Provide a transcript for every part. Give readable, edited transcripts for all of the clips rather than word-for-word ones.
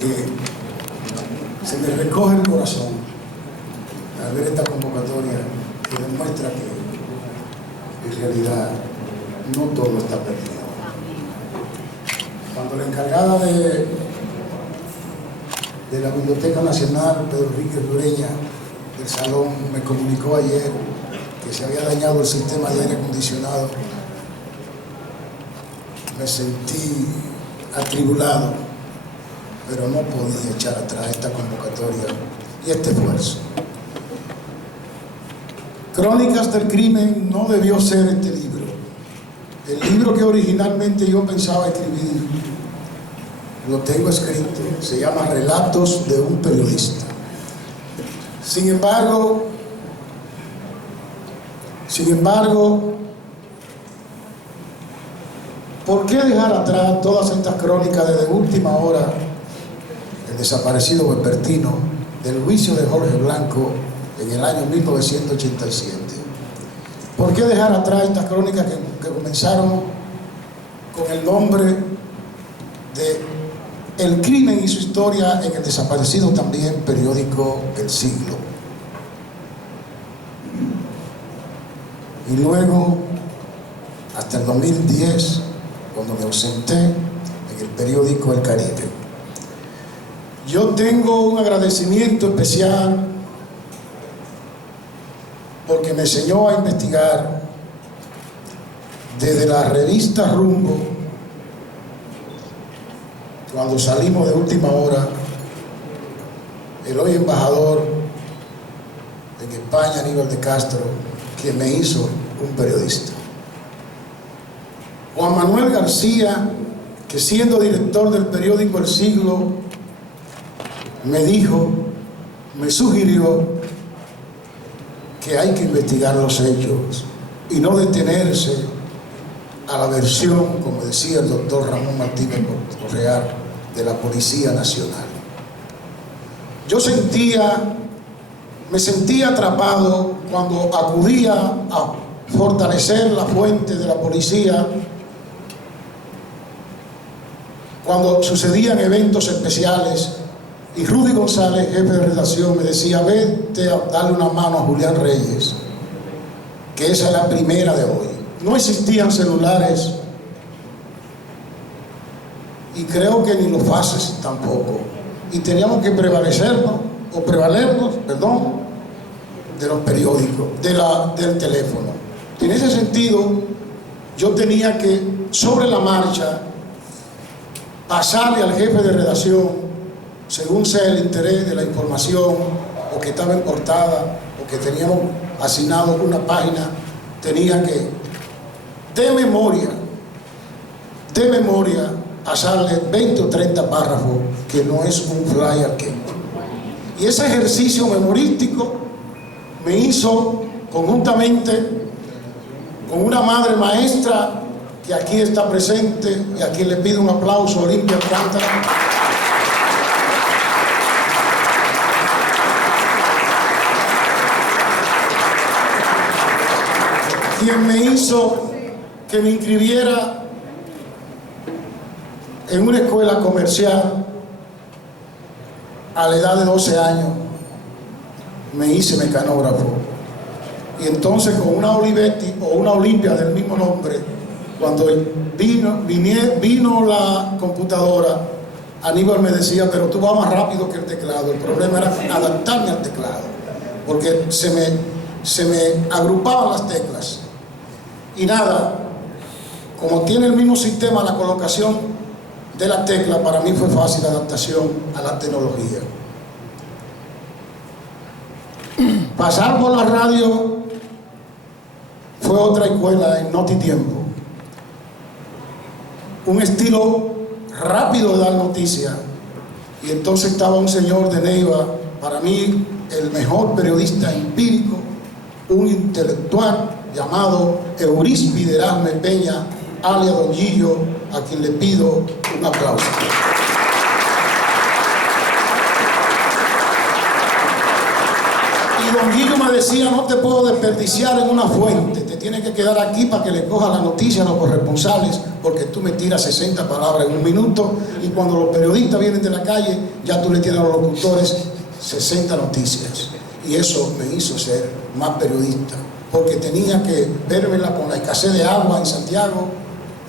Se me recoge el corazón al ver esta convocatoria que demuestra que en realidad no todo está perdido. Cuando la encargada de la Biblioteca Nacional, Pedro Enrique Dureña, del salón, me comunicó ayer que se había dañado el sistema de aire acondicionado, me sentí atribulado, pero no podía echar atrás esta convocatoria y este esfuerzo. Crónicas del Crimen no debió ser este libro. El libro que originalmente yo pensaba escribir, lo tengo escrito, se llama Relatos de un periodista. Sin embargo, ¿por qué dejar atrás todas estas crónicas desde última hora? El desaparecido vespertino del juicio de Jorge Blanco en el año 1987. ¿Por qué dejar atrás estas crónicas que comenzaron con el nombre de El crimen y su historia en el desaparecido también periódico El Siglo? Y luego, hasta el 2010, cuando me ausenté, en el periódico El Caribe. Yo tengo un agradecimiento especial porque me enseñó a investigar desde la revista Rumbo, cuando salimos de última hora, el hoy embajador en España, Aníbal de Castro, quien me hizo un periodista. Juan Manuel García, que siendo director del periódico El Siglo, me dijo, me sugirió que hay que investigar los hechos y no detenerse a la versión, como decía el doctor Ramón Martínez Correal, de la Policía Nacional. Yo me sentía atrapado cuando acudía a fortalecer la fuente de la policía, cuando sucedían eventos especiales, y Rudy González, jefe de redacción, me decía, vete a darle una mano a Julián Reyes, que esa es la primera de hoy. No existían celulares, y creo que ni los faxes tampoco, y teníamos que prevalernos de los periódicos, del teléfono. En ese sentido, yo tenía que, sobre la marcha, pasarle al jefe de redacción, según sea el interés de la información, o que estaba en portada, o que teníamos asignado una página, tenía que, de memoria, pasarle 20 o 30 párrafos, que no es un flyer que. Y ese ejercicio memorístico me hizo, conjuntamente con una madre maestra, que aquí está presente, y a quien le pido un aplauso, Olimpia Alcántara, quien me hizo que me inscribiera en una escuela comercial a la edad de 12 años. Me hice mecanógrafo. Y entonces con una Olivetti o una Olimpia del mismo nombre, cuando vino la computadora, Aníbal me decía, pero tú vas más rápido que el teclado. El problema era adaptarme al teclado, porque se me agrupaban las teclas. Y nada, como tiene el mismo sistema la colocación de la tecla, para mí fue fácil la adaptación a la tecnología. Pasar por la radio fue otra escuela en notitiempo. Un estilo rápido de dar noticias. Y entonces estaba un señor de Neiva, para mí el mejor periodista empírico, un intelectual llamado Euríspide Erasme Peña, alias Don Gillo, a quien le pido un aplauso. Y don Guillo me decía, no te puedo desperdiciar en una fuente, te tienes que quedar aquí para que le coja la noticia a los corresponsales, porque tú me tiras 60 palabras en un minuto, y cuando los periodistas vienen de la calle, ya tú le tienes a los locutores 60 noticias. Y eso me hizo ser más periodista, porque tenía que vérmela con la escasez de agua en Santiago,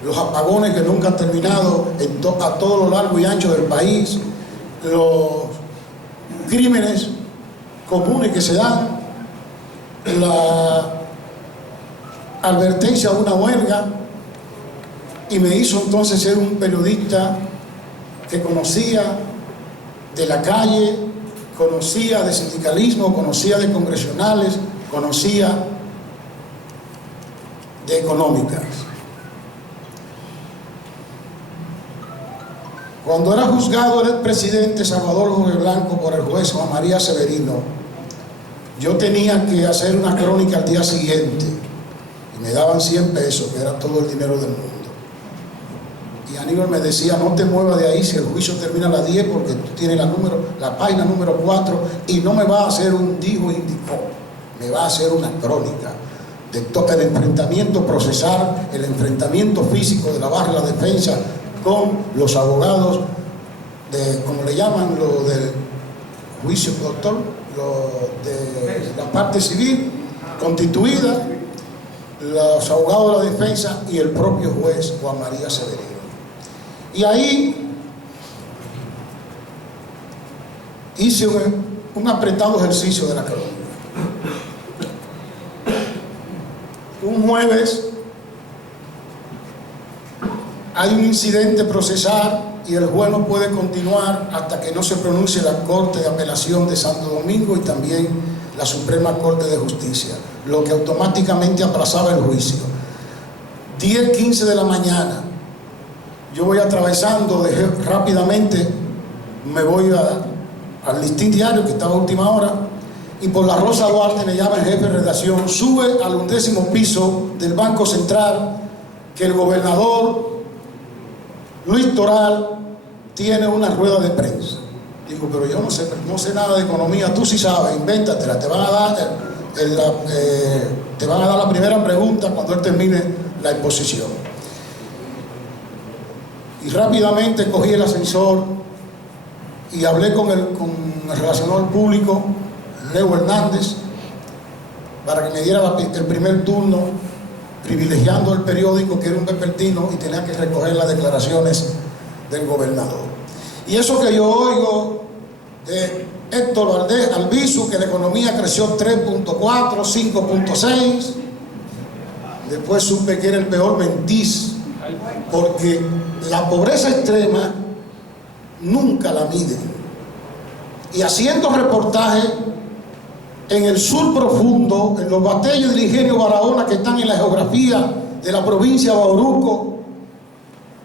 los apagones que nunca han terminado a todo lo largo y ancho del país, los crímenes comunes que se dan, la advertencia a una huelga, y me hizo entonces ser un periodista que conocía de la calle, conocía de sindicalismo, conocía de congresionales, conocía de económicas. Cuando era juzgado el presidente Salvador Jorge Blanco por el juez Juan María Severino, yo tenía que hacer una crónica al día siguiente y me daban 100 pesos, que era todo el dinero del mundo. Y Aníbal me decía, no te muevas de ahí si el juicio termina a las 10, porque tú tienes la página número 4 y no me va a hacer un dijo indicó, me va a hacer una crónica de todo el enfrentamiento procesal, el enfrentamiento físico de la barra de la defensa con los abogados de, como le llaman, lo del juicio, doctor, lo de la parte civil constituida, los abogados de la defensa y el propio juez Juan María Severino. Y ahí hice un apretado ejercicio de la crónica. Un jueves hay un incidente procesal y el juez no puede continuar hasta que no se pronuncie la Corte de Apelación de Santo Domingo y también la Suprema Corte de Justicia, lo que automáticamente aplazaba el juicio. 10:15 de la mañana, yo voy atravesando rápidamente, me voy al Listín Diario, que estaba a última hora, y por la Rosa Duarte me llama el jefe de redacción, sube al 11º piso del Banco Central, que el gobernador Luis Toral tiene una rueda de prensa. Digo, pero yo no sé nada de economía, tú sí sabes, invéntatela, te van a dar la primera pregunta cuando él termine la exposición. Y rápidamente cogí el ascensor y hablé con el relacionador público, Leo Hernández, para que me diera el primer turno, privilegiando el periódico, que era un vespertino, y tenía que recoger las declaraciones del gobernador. Y eso que yo oigo de Héctor Valdés Albizu, que la economía creció 3.4, 5.6, después supe que era el peor mentiz, porque la pobreza extrema nunca la miden. Y haciendo reportajes en el sur profundo, en los batallos del ingenio Barahona, que están en la geografía de la provincia de Bauruco,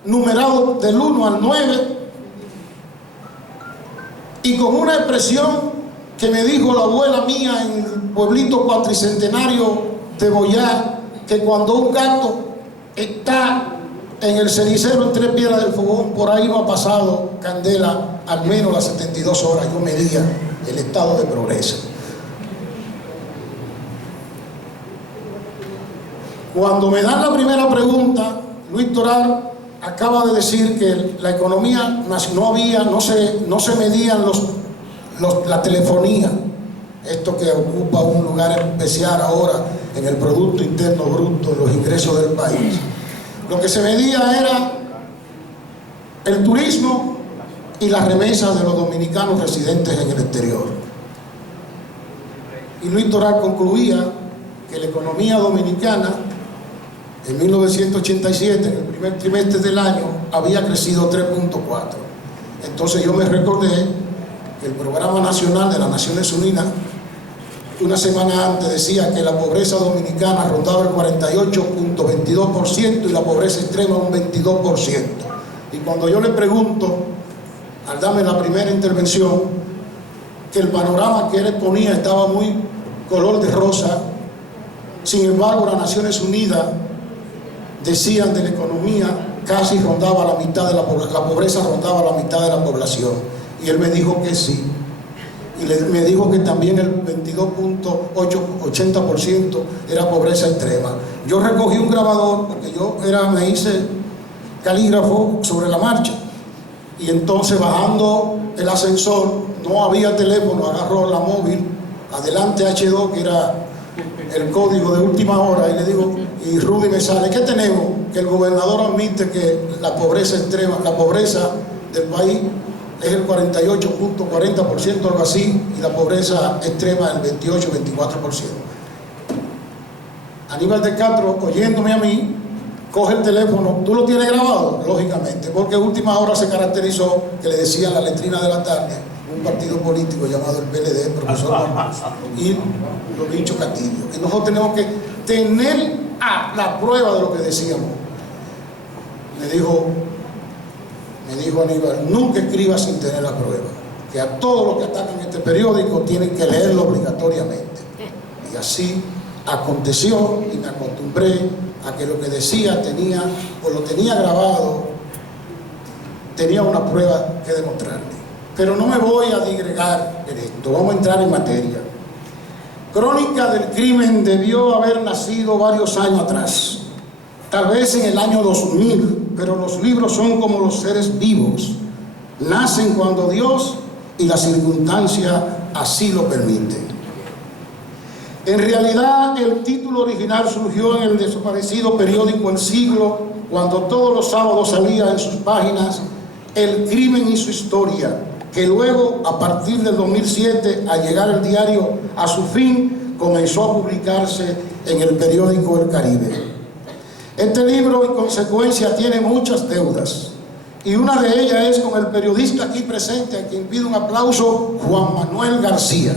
numerados del 1 al 9, y con una expresión que me dijo la abuela mía en el pueblito cuatricentenario de Boyá, que cuando un gato está en el cenicero en 3 piedras del fogón, por ahí no ha pasado candela al menos las 72 horas. Yo medía el estado de progreso. Cuando me dan la primera pregunta, Luis Toral acaba de decir que la economía no se medían la telefonía, esto que ocupa un lugar especial ahora en el Producto Interno Bruto, en los ingresos del país. Lo que se medía era el turismo y las remesas de los dominicanos residentes en el exterior. Y Luis Toral concluía que la economía dominicana en 1987, en el primer trimestre del año, había crecido 3.4. Entonces yo me recordé que el Programa Nacional de las Naciones Unidas, una semana antes, decía que la pobreza dominicana rondaba el 48.22% y la pobreza extrema un 22%. Y cuando yo le pregunto, al darme la primera intervención, que el panorama que él exponía estaba muy color de rosa, sin embargo las Naciones Unidas decían de la economía casi rondaba la pobreza rondaba la mitad de la población. Y él me dijo que sí, y me dijo que también el 22.80% era pobreza extrema. Yo recogí un grabador porque me hice calígrafo sobre la marcha, y entonces bajando el ascensor, no había teléfono, agarró la móvil, adelante H2, que era el código de última hora, y le digo, y Rudy me sale, ¿qué tenemos? Que el gobernador admite que la pobreza extrema, la pobreza del país es el 48.40%, algo así, y la pobreza extrema el 28-24%. Aníbal de Castro, oyéndome a mí, coge el teléfono. ¿Tú lo tienes grabado? Lógicamente, porque última hora se caracterizó que le decían la letrina de la tarde, un partido político llamado el PLD, el profesor Marcos, y los bichos Castillo. Y nosotros tenemos que tener la prueba de lo que decíamos. Me dijo Aníbal, nunca escriba sin tener la prueba, que a todos los que atacan este periódico tienen que leerlo obligatoriamente. Y así aconteció, y me acostumbré a que lo que decía lo tenía grabado, tenía una prueba que demostrarle. Pero no me voy a digregar en esto, vamos a entrar en materia. Crónica del Crimen debió haber nacido varios años atrás, tal vez en el año 2000, pero los libros son como los seres vivos, nacen cuando Dios y la circunstancia así lo permiten. En realidad, el título original surgió en el desaparecido periódico El Siglo, cuando todos los sábados salía en sus páginas El Crimen y su Historia, que luego, a partir del 2007, al llegar el diario a su fin, comenzó a publicarse en el periódico El Caribe. Este libro, en consecuencia, tiene muchas deudas, y una de ellas es con el periodista aquí presente, a quien pido un aplauso, Juan Manuel García.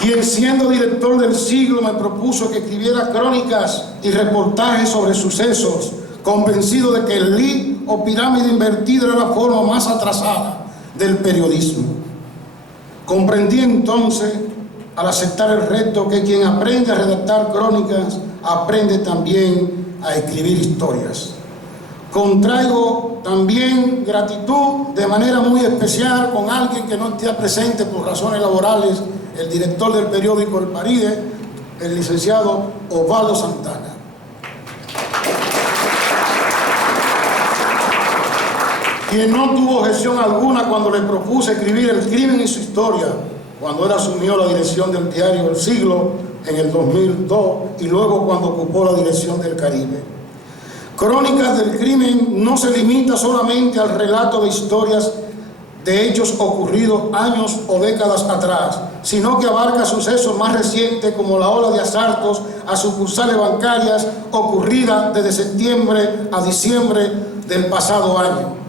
Quien, siendo director del Siglo, me propuso que escribiera crónicas y reportajes sobre sucesos, convencido de que el LID o pirámide invertida era la forma más atrasada del periodismo. Comprendí entonces, al aceptar el reto, que quien aprende a redactar crónicas, aprende también a escribir historias. Contraigo también gratitud de manera muy especial con alguien que no esté presente por razones laborales, el director del periódico El Paride, el licenciado Osvaldo Santana. Quien no tuvo objeción alguna cuando le propuse escribir El Crimen y su Historia, cuando él asumió la dirección del diario El Siglo en el 2002 y luego cuando ocupó la dirección del Caribe. Crónicas del Crimen no se limita solamente al relato de historias de hechos ocurridos años o décadas atrás, sino que abarca sucesos más recientes como la ola de asaltos a sucursales bancarias ocurrida desde septiembre a diciembre del pasado año.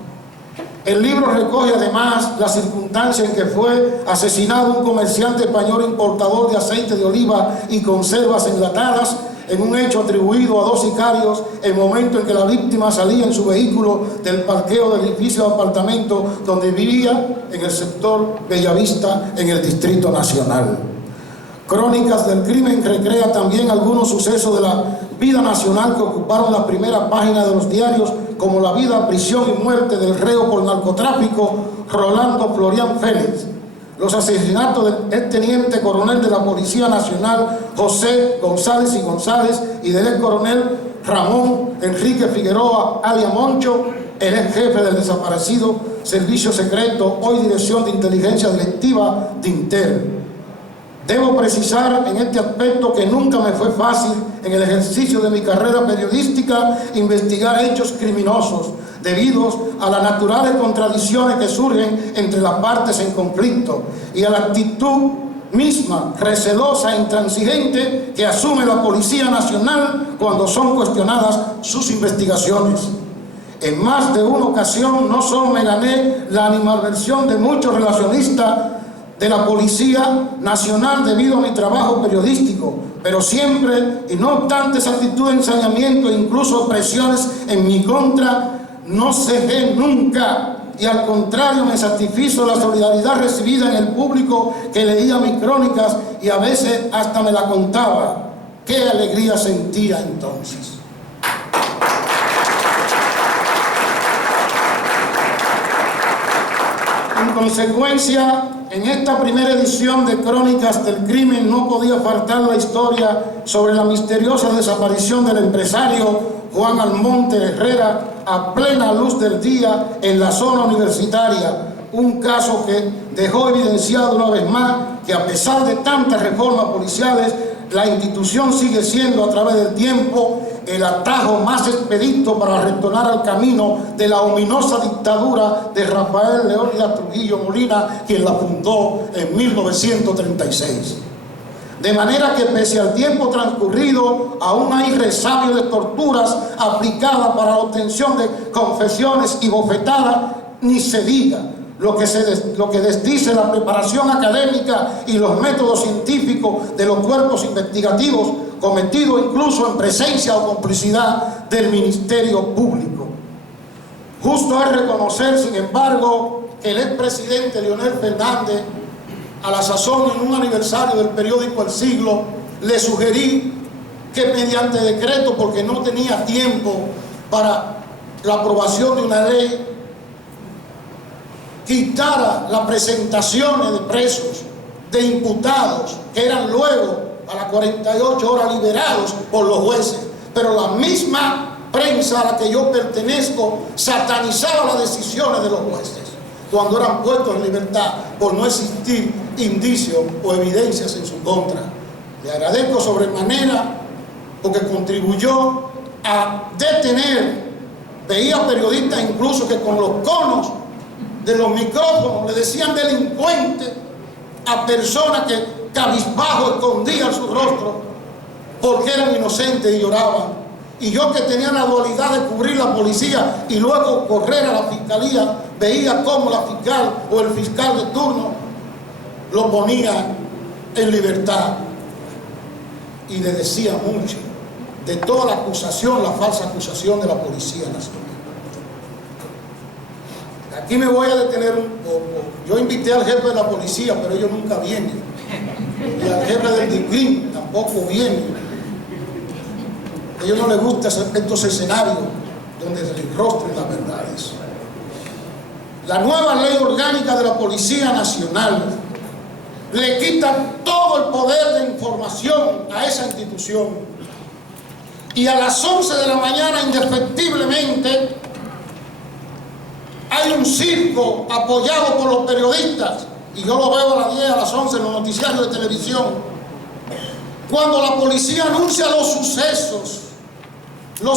El libro recoge además la circunstancia en que fue asesinado un comerciante español importador de aceite de oliva y conservas enlatadas, en un hecho atribuido a dos sicarios, el momento en que la víctima salía en su vehículo del parqueo del edificio de apartamento donde vivía, en el sector Bellavista, en el Distrito Nacional. Crónicas del Crimen recrea también algunos sucesos de la vida nacional que ocuparon la primera página de los diarios, como la vida, prisión y muerte del reo por narcotráfico Rolando Florián Félix, los asesinatos del ex teniente coronel de la Policía Nacional José González y González y del ex coronel Ramón Enrique Figueroa alias Moncho, el ex jefe del desaparecido Servicio Secreto, hoy Dirección de Inteligencia Directiva de Intel. Debo precisar en este aspecto que nunca me fue fácil en el ejercicio de mi carrera periodística investigar hechos criminosos debido a las naturales contradicciones que surgen entre las partes en conflicto y a la actitud misma recelosa e intransigente que asume la Policía Nacional cuando son cuestionadas sus investigaciones. En más de una ocasión no solo me gané la animadversión de muchos relacionistas de la Policía Nacional debido a mi trabajo periodístico, pero siempre, y no obstante esa actitud de ensañamiento e incluso presiones en mi contra, no cejé nunca, y al contrario me satisfizo la solidaridad recibida en el público que leía mis crónicas y a veces hasta me la contaba. ¡Qué alegría sentía entonces! consecuencia, en esta primera edición de Crónicas del Crimen no podía faltar la historia sobre la misteriosa desaparición del empresario Juan Almonte Herrera a plena luz del día en la zona universitaria. Un caso que dejó evidenciado una vez más que a pesar de tantas reformas policiales, la institución sigue siendo a través del tiempo el atajo más expedito para retornar al camino de la ominosa dictadura de Rafael Leónidas Trujillo Molina, quien la fundó en 1936. De manera que pese al tiempo transcurrido, aún hay resabio de torturas aplicadas para la obtención de confesiones y bofetadas, ni se diga lo que desdice la preparación académica y los métodos científicos de los cuerpos investigativos, cometidos incluso en presencia o complicidad del Ministerio Público. Justo es reconocer, sin embargo, que el expresidente Leonel Fernández, a la sazón en un aniversario del periódico El Siglo, le sugerí que mediante decreto, porque no tenía tiempo para la aprobación de una ley, quitara las presentaciones de presos, de imputados, que eran luego a las 48 horas liberados por los jueces. Pero la misma prensa a la que yo pertenezco satanizaba las decisiones de los jueces cuando eran puestos en libertad por no existir indicios o evidencias en su contra. Le agradezco sobremanera porque contribuyó a detener, veía periodistas incluso que con los conos de los micrófonos le decían delincuente a personas que cabizbajo escondían su rostro porque eran inocentes y lloraban. Y yo, que tenía la dualidad de cubrir la policía y luego correr a la fiscalía, veía cómo la fiscal o el fiscal de turno lo ponía en libertad. Y le decía mucho de toda la acusación, la falsa acusación de la Policía Nacional. Aquí me voy a detener un poco. Yo invité al jefe de la policía, pero ellos nunca vienen. Y al jefe del DICRIM tampoco vienen. A ellos no les gusta estos escenarios donde se les rostren las verdades. La nueva ley orgánica de la Policía Nacional le quita todo el poder de información a esa institución. Y a las 11 de la mañana, indefectiblemente, hay un circo apoyado por los periodistas, y yo lo veo a las 10, a las 11 en los noticiarios de televisión, cuando la policía anuncia los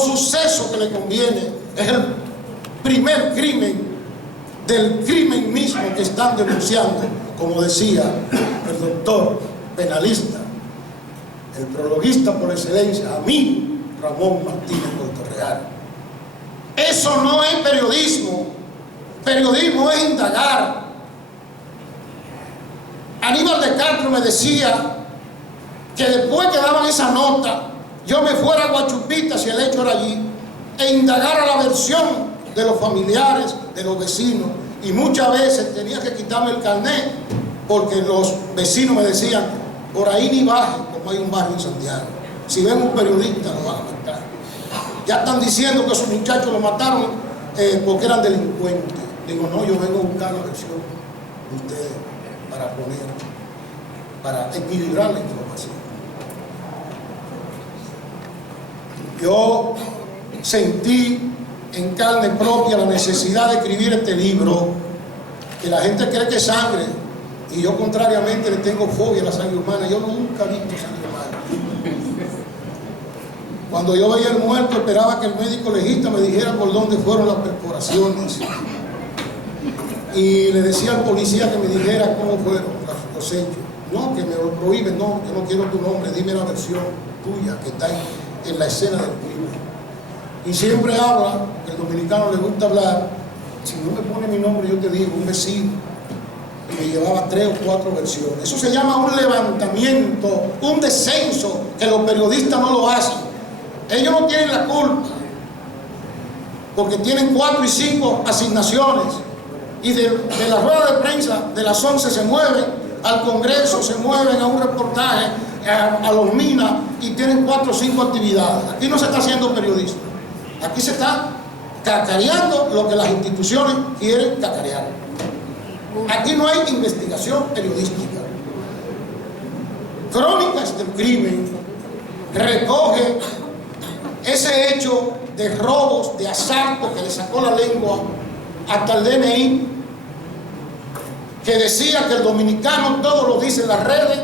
sucesos que le conviene. Es el primer crimen del crimen mismo que están denunciando, como decía el doctor penalista, el prologuista por excelencia, a mí, Ramón Martínez Portorreal. Eso no es periodismo. Periodismo es indagar. Aníbal de Castro me decía que después que daban esa nota, yo me fuera a Guachupita, si el hecho era allí, e indagara la versión de los familiares, de los vecinos. Y muchas veces tenía que quitarme el carnet, porque los vecinos me decían, por ahí ni bajen, como hay un barrio en Santiago. Si ven un periodista, lo van a matar. Ya están diciendo que esos muchachos lo mataron porque eran delincuentes. Digo, no, yo vengo a buscar la versión de ustedes para equilibrar la información. Yo sentí en carne propia la necesidad de escribir este libro, que la gente cree que es sangre, y yo contrariamente le tengo fobia a la sangre humana. Yo nunca he visto sangre humana. Cuando yo veía el muerto, esperaba que el médico legista me dijera por dónde fueron las perforaciones. Y le decía al policía que me dijera cómo fueron los hechos. No, que me lo prohíben, no, yo no quiero tu nombre, dime la versión tuya que está en la escena del crimen. Y siempre habla, que el dominicano le gusta hablar, si no me pone mi nombre, yo te digo, un vecino, y me llevaba 3 o 4 versiones. Eso se llama un levantamiento, un descenso, que los periodistas no lo hacen. Ellos no tienen la culpa, porque tienen 4 y 5 asignaciones. Y de la rueda de prensa de las 11 se mueven al Congreso, se mueven a un reportaje, a los minas, y tienen 4 o 5 actividades. Aquí no se está haciendo periodismo. Aquí se está cacareando lo que las instituciones quieren cacarear. Aquí no hay investigación periodística. Crónicas del Crimen recoge ese hecho de robos, de asalto que le sacó la lengua hasta el DNI, que decía que el dominicano todo lo dice en las redes,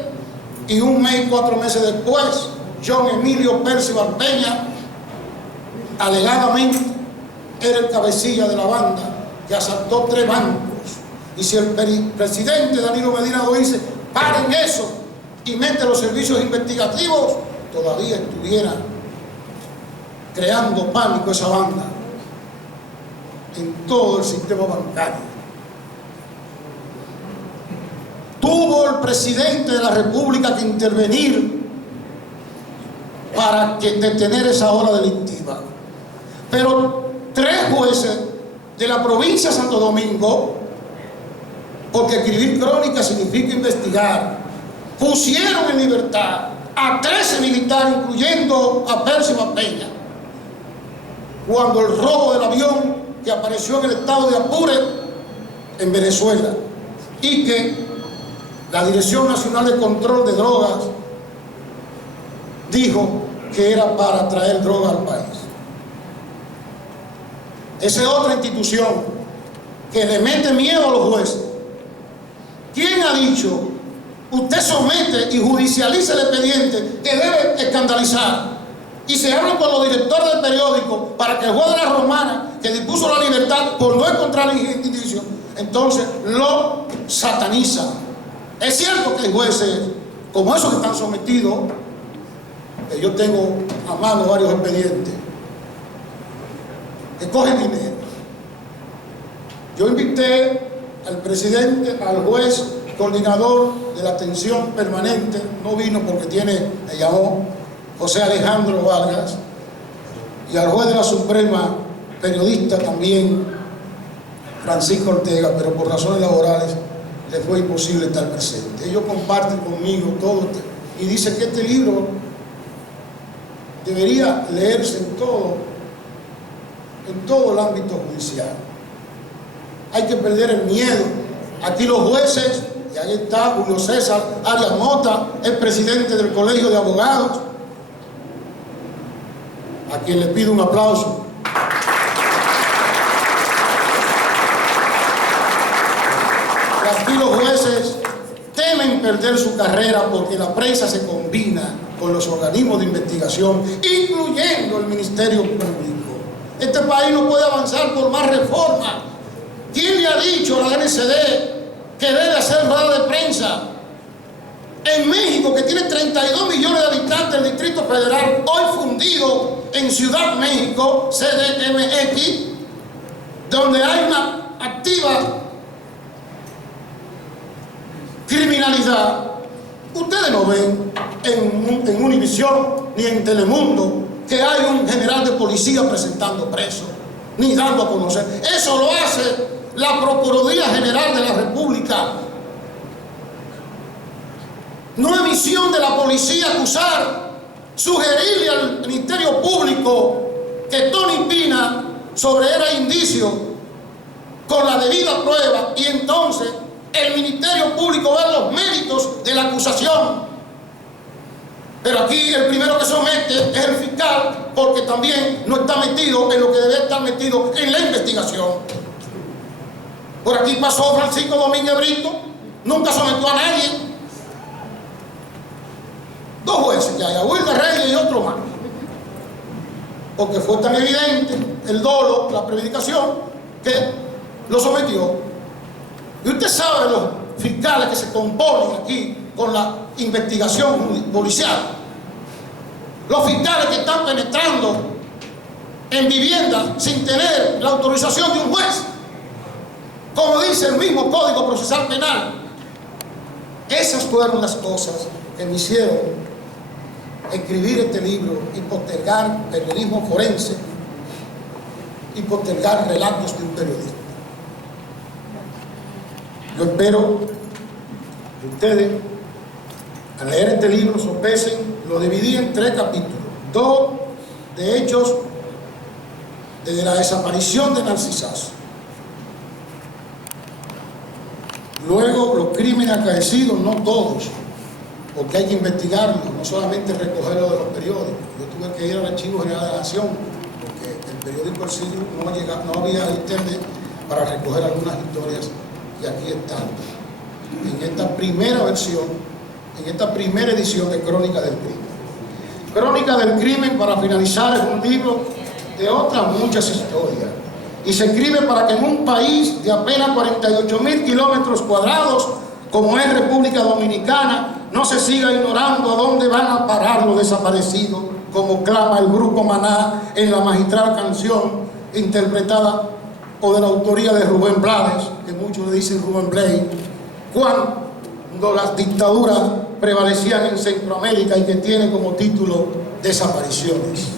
y un mes y 4 meses después, John Emilio Percival Peña, alegadamente, era el cabecilla de la banda que asaltó 3 bancos. Y si el presidente Danilo Medina lo dice, paren eso y mete los servicios investigativos, todavía estuviera creando pánico esa banda en todo el sistema bancario. Tuvo el presidente de la República que intervenir para detener esa ola delictiva. Pero 3 jueces de la provincia de Santo Domingo, porque escribir crónica significa investigar, pusieron en libertad a 13 militares, incluyendo a Percival Peña, cuando el robo del avión que apareció en el estado de Apure, en Venezuela, y que la Dirección Nacional de Control de Drogas dijo que era para traer droga al país. Esa es otra institución que le mete miedo a los jueces. ¿Quién ha dicho, usted somete y judicializa el expediente que debe escandalizar? Y se habla con los directores del periódico para que el juez de la Romana, que dispuso la libertad por no encontrar el indicio, entonces lo sataniza. Es cierto que hay jueces como esos que están sometidos, que yo tengo a mano varios expedientes, que cogen dinero. Yo invité al presidente, al juez coordinador de la atención permanente, no vino porque me llamó José Alejandro Vargas, y al juez de la Suprema, periodista también, Francisco Ortega, pero por razones laborales les fue imposible estar presente. Ellos comparten conmigo todo y dicen que este libro debería leerse en todo el ámbito judicial. Hay que perder el miedo. Aquí los jueces, y ahí está Julio César Arias Mota, el presidente del Colegio de Abogados, a quien le pido un aplauso. Aquí los jueces temen perder su carrera porque la prensa se combina con los organismos de investigación, incluyendo el Ministerio Público. Este país no puede avanzar por más reformas. ¿Quién le ha dicho a la NCD que debe hacer rueda de prensa? En México, que tiene 32 millones de habitantes, el Distrito Federal, hoy fundido en Ciudad México, CDMX, donde hay una activa criminalidad. Ustedes no ven en Univisión ni en Telemundo que hay un general de policía presentando presos, ni dando a conocer. Eso lo hace la Procuraduría General de la República. No es misión de la policía acusar, sugerirle al Ministerio Público que Tony Pina era indicio con la debida prueba, y entonces el Ministerio Público ve los méritos de la acusación. Pero aquí el primero que somete es el fiscal, porque también no está metido en lo que debe estar metido en la investigación. Por aquí pasó Francisco Domínguez Brito, nunca sometió a nadie. 2 jueces ya, Wilder Reyes y otro más. Porque fue tan evidente el dolo, la prevaricación, que lo sometió. Y usted sabe los fiscales que se componen aquí con la investigación policial. Los fiscales que están penetrando en vivienda sin tener la autorización de un juez, como dice el mismo Código Procesal Penal. Esas fueron las cosas que me hicieron escribir este libro y postergar periodismo forense y postergar relatos de un periodista. Yo espero que ustedes, al leer este libro, sopesen. Lo dividí en 3 capítulos. 2 de hechos desde la desaparición de Narcisazo. Luego, los crímenes acaecidos, no todos, porque hay que investigarlos, no solamente recogerlo de los periódicos. Yo tuve que ir al Archivo General de la Nación, porque el periódico El Siglo no había internet para recoger algunas historias, y aquí están, en esta primera versión, en esta primera edición de Crónica del Crimen. Crónica del Crimen, para finalizar, es un libro de otras muchas historias, y se escribe para que en un país de apenas 48.000 kilómetros cuadrados, como es República Dominicana, no se siga ignorando a dónde van a parar los desaparecidos, como clama el grupo Maná en la magistral canción interpretada o de la autoría de Rubén Blades, que muchos le dicen Rubén Blades, cuando las dictaduras prevalecían en Centroamérica, y que tiene como título Desapariciones.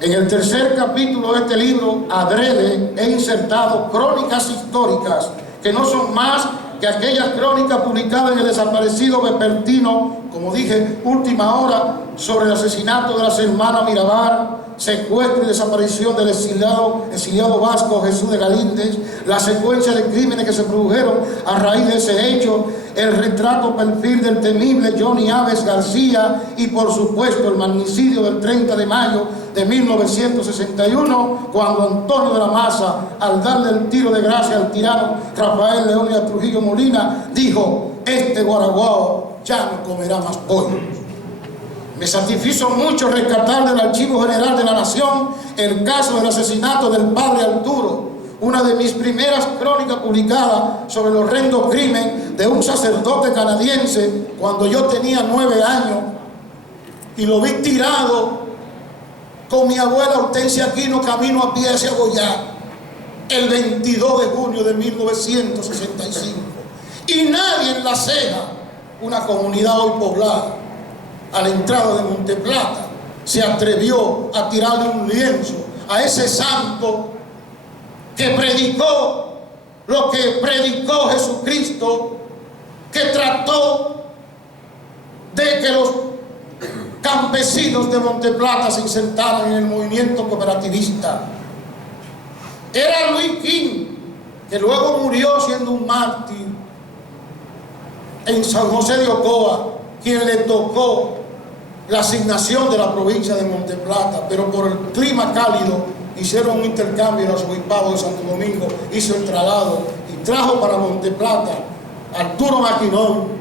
En el tercer capítulo de este libro, adrede, he insertado crónicas históricas que no son más que aquellas crónicas publicadas en el desaparecido vespertino, como dije, Última Hora, sobre el asesinato de las hermanas Mirabal, secuestro y desaparición del exiliado vasco Jesús de Galíndez, la secuencia de crímenes que se produjeron a raíz de ese hecho, el retrato perfil del temible Johnny Aves García y, por supuesto, el magnicidio del 30 de mayo de 1961, cuando Antonio de la Maza, al darle el tiro de gracia al tirano Rafael Leónidas Trujillo Molina, dijo: este guaraguao ya no comerá más pollo. Me satisfizo mucho rescatar del Archivo General de la Nación el caso del asesinato del padre Arturo, una de mis primeras crónicas publicadas sobre el horrendo crimen de un sacerdote canadiense cuando yo tenía 9 años, y lo vi tirado con mi abuela Hortensia Aquino camino a pie hacia Goya el 22 de junio de 1965. Y nadie en La Ceja, una comunidad hoy poblada a la entrada de Monteplata, se atrevió a tirarle un lienzo a ese santo que predicó lo que predicó Jesucristo, que trató de que los campesinos de Monteplata se insertaran en el movimiento cooperativista. Era Luis King, que luego murió siendo un mártir en San José de Ocoa, quien le tocó la asignación de la provincia de Monteplata, pero por el clima cálido hicieron un intercambio. El arzobispado de Santo Domingo hizo el traslado y trajo para Monteplata a Arturo Maquinón,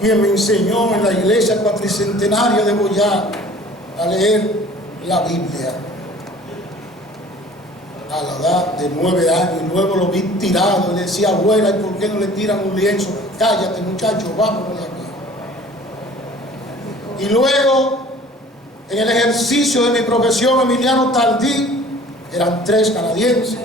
quien me enseñó en la iglesia cuatricentenaria de Boyá a leer la Biblia a la edad de 9 años, y luego lo vi tirado y le decía: abuela, ¿y por qué no le tiran un lienzo? Cállate, muchacho, vámonos de aquí. Y luego, en el ejercicio de mi profesión, Emiliano Tardí, eran 3 canadienses,